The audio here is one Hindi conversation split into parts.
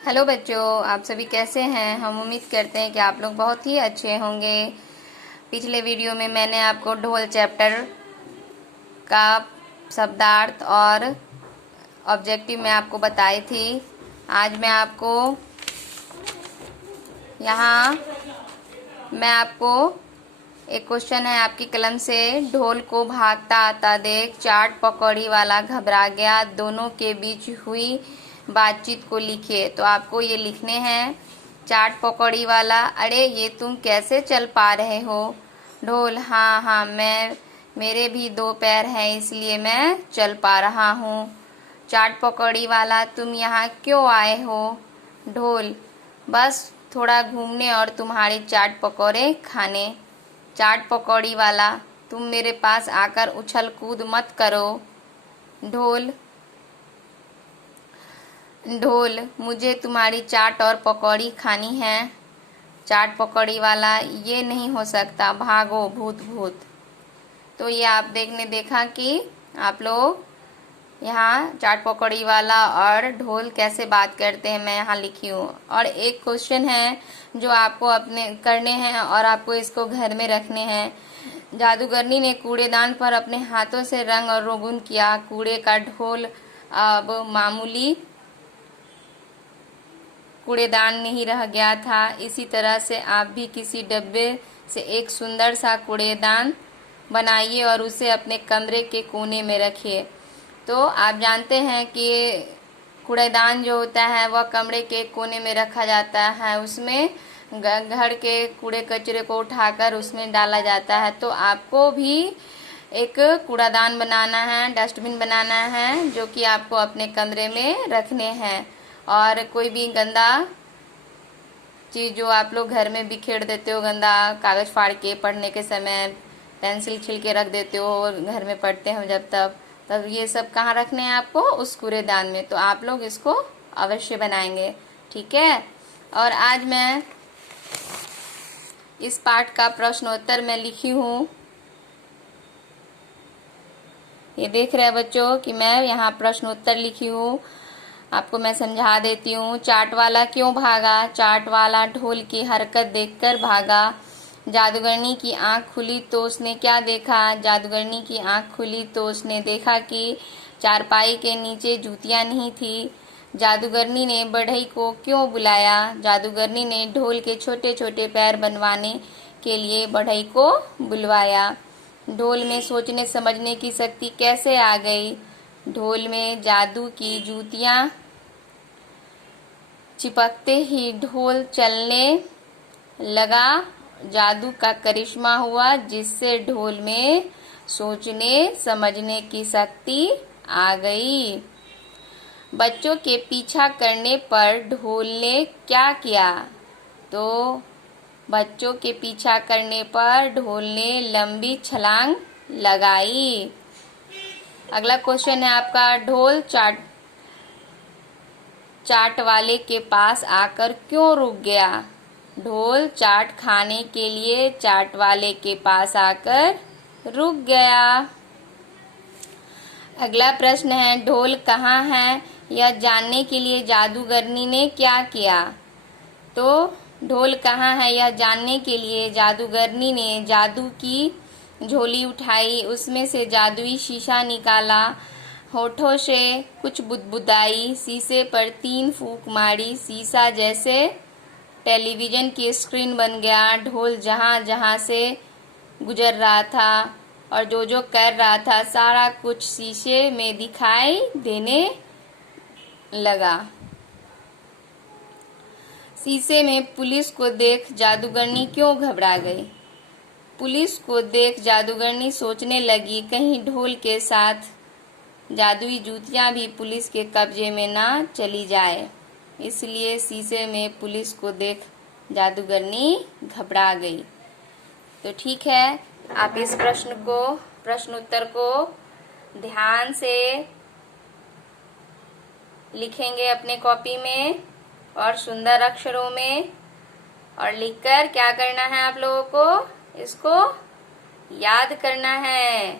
हेलो बच्चों, आप सभी कैसे हैं। हम उम्मीद करते हैं कि आप लोग बहुत ही अच्छे होंगे। पिछले वीडियो में मैंने आपको ढोल चैप्टर का शब्दार्थ और ऑब्जेक्टिव में आपको बताई थी। आज मैं आपको एक क्वेश्चन है आपकी कलम से। ढोल को भागता आता देख चाट पकौड़ी वाला घबरा गया, दोनों के बीच हुई बातचीत को लिखिए। तो आपको ये लिखने हैं। चाट पकौड़ी वाला: अरे ये तुम कैसे चल पा रहे हो। ढोल: हाँ हाँ, मेरे भी दो पैर हैं इसलिए मैं चल पा रहा हूँ। चाट पकौड़ी वाला: तुम यहाँ क्यों आए हो। ढोल: बस थोड़ा घूमने और तुम्हारी चाट पकौड़े खाने। चाट पकौड़ी वाला: तुम मेरे पास आकर उछल कूद मत करो। ढोल: मुझे तुम्हारी चाट और पकौड़ी खानी है। चाट पकौड़ी वाला: ये नहीं हो सकता, भागो भूत भूत। तो ये आप देखा कि आप लोग यहाँ चाट पकौड़ी वाला और ढोल कैसे बात करते हैं, मैं यहाँ लिखी हूँ। और एक क्वेश्चन है जो आपको अपने करने हैं और आपको इसको घर में रखने हैं। जादूगरनी ने कूड़ेदान पर अपने हाथों से रंग और रोगन किया। कूड़े का ढोल अब मामूली कूड़ेदान नहीं रह गया था। इसी तरह से आप भी किसी डब्बे से एक सुंदर सा कूड़ेदान बनाइए और उसे अपने कमरे के कोने में रखिए। तो आप जानते हैं कि कूड़ेदान जो होता है वह कमरे के कोने में रखा जाता है। उसमें घर के कूड़े कचरे को उठाकर उसमें डाला जाता है। तो आपको भी एक कूड़ादान बनाना है, डस्टबिन बनाना है, जो कि आपको अपने कमरे में रखने हैं। और कोई भी गंदा चीज़ जो आप लोग घर में बिखेर देते हो, गंदा कागज़ फाड़ के पढ़ने के समय पेंसिल छिल के रख देते हो, घर में पढ़ते हो जब तब ये सब कहाँ रखने हैं आपको, उस कूड़ेदान में। तो आप लोग इसको अवश्य बनाएंगे, ठीक है। और आज मैं इस पाठ का प्रश्नोत्तर मैं लिखी हूँ। ये देख रहे हैं बच्चों कि मैं यहाँ प्रश्नोत्तर लिखी हूँ। आपको मैं समझा देती हूँ। चाट वाला क्यों भागा। चाट वाला ढोल की हरकत देखकर भागा। जादूगरनी की आंख खुली तो उसने क्या देखा। जादूगरनी की आंख खुली तो उसने देखा कि चारपाई के नीचे जूतियां नहीं थी। जादूगरनी ने बढ़ई को क्यों बुलाया। जादूगरनी ने ढोल के छोटे छोटे पैर बनवाने के लिए बढ़ई को बुलवाया। ढोल में सोचने समझने की शक्ति कैसे आ गई। ढोल में जादू की जूतियां चिपकते ही ढोल चलने लगा। जादू का करिश्मा हुआ जिससे ढोल में सोचने समझने की शक्ति आ गई। बच्चों के पीछा करने पर ढोल ने क्या किया। तो बच्चों के पीछा करने पर ढोल ने लंबी छलांग लगाई। अगला क्वेश्चन है आपका, ढोल चाट वाले के पास आकर क्यों रुक गया। ढोल चाट खाने के लिए चाट वाले के पास आकर रुक गया। अगला प्रश्न है, ढोल कहाँ है यह जानने के लिए जादूगरनी ने क्या किया। तो ढोल कहाँ है यह जानने के लिए जादूगरनी ने जादू की झोली उठाई, उसमें से जादुई शीशा निकाला, होठों से कुछ बुदबुदाई, शीशे पर 3 फूंक मारी, शीशा जैसे टेलीविजन की स्क्रीन बन गया। ढोल जहाँ जहाँ से गुजर रहा था और जो कर रहा था सारा कुछ शीशे में दिखाई देने लगा। शीशे में पुलिस को देख जादूगरनी क्यों घबरा गई। पुलिस को देख जादूगरनी सोचने लगी कहीं ढोल के साथ जादुई जूतियां भी पुलिस के कब्जे में ना चली जाए, इसलिए शीशे में पुलिस को देख जादूगरनी घबरा गई। तो ठीक है, आप इस प्रश्न उत्तर को ध्यान से लिखेंगे अपने कॉपी में और सुंदर अक्षरों में, और लिखकर क्या करना है आप लोगों को, इसको याद करना है,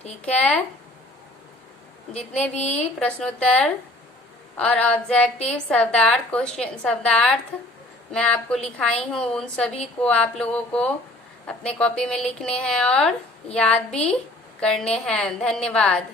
ठीक है। जितने भी प्रश्नोत्तर और ऑब्जेक्टिव शब्दार्थ क्वेश्चन शब्दार्थ मैं आपको लिखाई हूँ, उन सभी को आप लोगों को अपने कॉपी में लिखने हैं और याद भी करने हैं। धन्यवाद।